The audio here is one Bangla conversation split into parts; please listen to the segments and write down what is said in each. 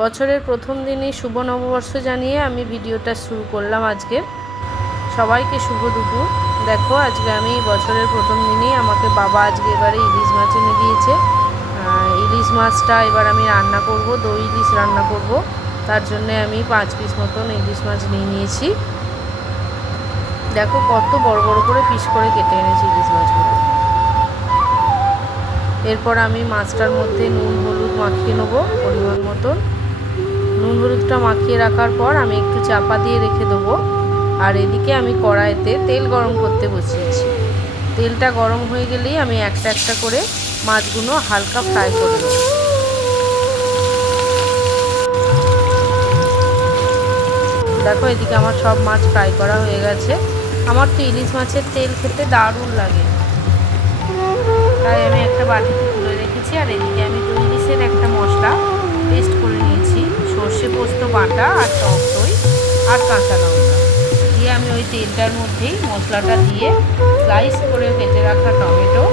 বছরের প্রথম দিনই শুভ নববর্ষ জানিয়ে আমি ভিডিওটা শুরু করলাম আজকে। সবাইকে শুভ দুপুর। দেখো আজকে আমি বছরের প্রথম দিনই আমাকে বাবা আজকে এবারে ইলিশ মাছ এনে দিয়েছে। ইলিশ মাছটা এবার আমি রান্না করব, দই ইলিশ রান্না করব। তার জন্যে আমি 5 পিস মতন ইলিশ মাছ নিয়ে নিয়েছি। দেখো কত বড় বড় করে পিস করে কেটে এনেছি ইলিশ মাছগুলো। এরপর আমি মাছটার মধ্যে নুন হলুদ মাখিয়ে নেবো পরিমাণ মতন। নুন হলুদটা মাখিয়ে রাখার পর আমি একটু চাপা দিয়ে রেখে দেবো। আর এদিকে আমি কড়াইতে তেল গরম করতে বসিয়েছি। তেলটা গরম হয়ে গেলেই আমি একটা একটা করে মাছগুলো হালকা ফ্রাই করে নেব। দেখো এদিকে আমার সব মাছ ফ্রাই করা হয়ে গেছে। আমার তো ইলিশ মাছের তেল খেতে দারুণ লাগে, তাই আমি একটা বাটিতে তুলে রেখেছি। আর এদিকে আমি দই ইলিশের একটা মশলা পেস্ট করে নিয়েছি, সর্ষে পোস্ত বাটা আর টক দই আর কাঁচা লঙ্কা দিয়ে আমি ওই তেলটার মধ্যেই মশলাটা দিয়ে স্লাইস করে কেটে রাখা টমেটো,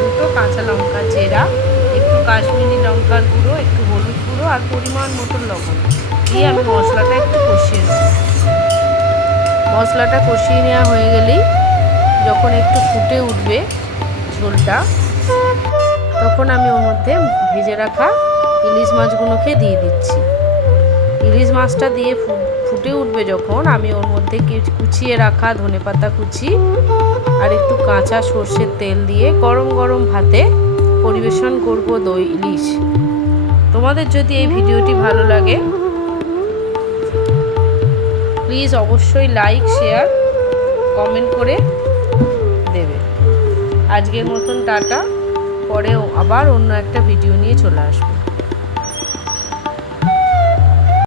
দুটো কাঁচা লঙ্কা চেরা, একটু কাশ্মীরি লঙ্কার গুঁড়ো, একটু হলুদ গুঁড়ো আর পরিমাণ মতো লবণ দিয়ে আমি মশলাটা একটু কষিয়ে নেব। মশলাটা কষিয়ে নেওয়া হয়ে গেলেই যখন একটু ফুটে উঠবে ঝোলটা, তখন আমি ওর মধ্যে ভেজে রাখা ইলিশ মাছগুলোকে দিয়ে দিচ্ছি। ইলিশ মাছটা দিয়ে ফুটে উঠবে যখন, আমি ওর মধ্যে কুচিয়ে রাখা ধনেপাতা কুচি আর একটু কাঁচা সর্ষের তেল দিয়ে গরম গরম ভাতে পরিবেশন করব দই ইলিশ। তোমাদের যদি এই ভিডিওটি ভালো লাগে প্লিজ অবশ্যই লাইক শেয়ার কমেন্ট করে দেবে। আজকের মতন টাটা, পরে আবার অন্য একটা ভিডিও নিয়ে চলে আসবো।